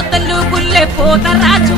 పోతలు గుల్లె పోత రాజు